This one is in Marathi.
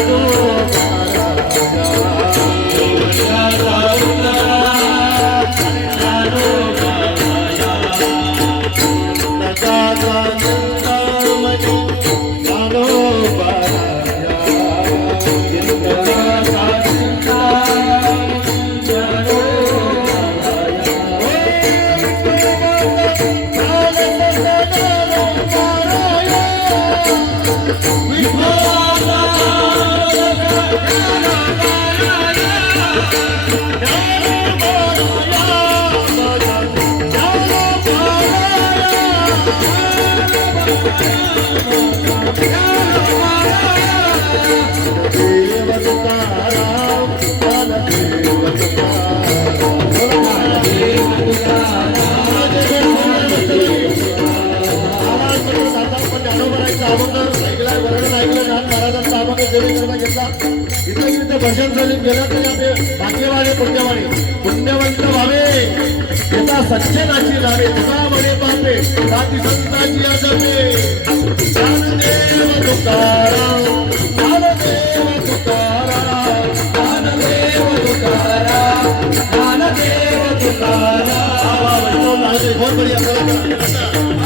We महावराच्या आमदार वेगळा वर राहिले जाता दामक्र दर्शन झाली गेलं तरी आपले भाग्यवाडे पुण्यवाडे पुण्यवंत व्हावे त्याचा सज्जनाची लावे तुला म्हणे पापे साती संताची आजमे ज्ञानदेव तुकाराम ज्ञानदेव तुकाराम ज्ञानदेव तुकाराम ज्ञानदेव तुकाराम बहुत बढिया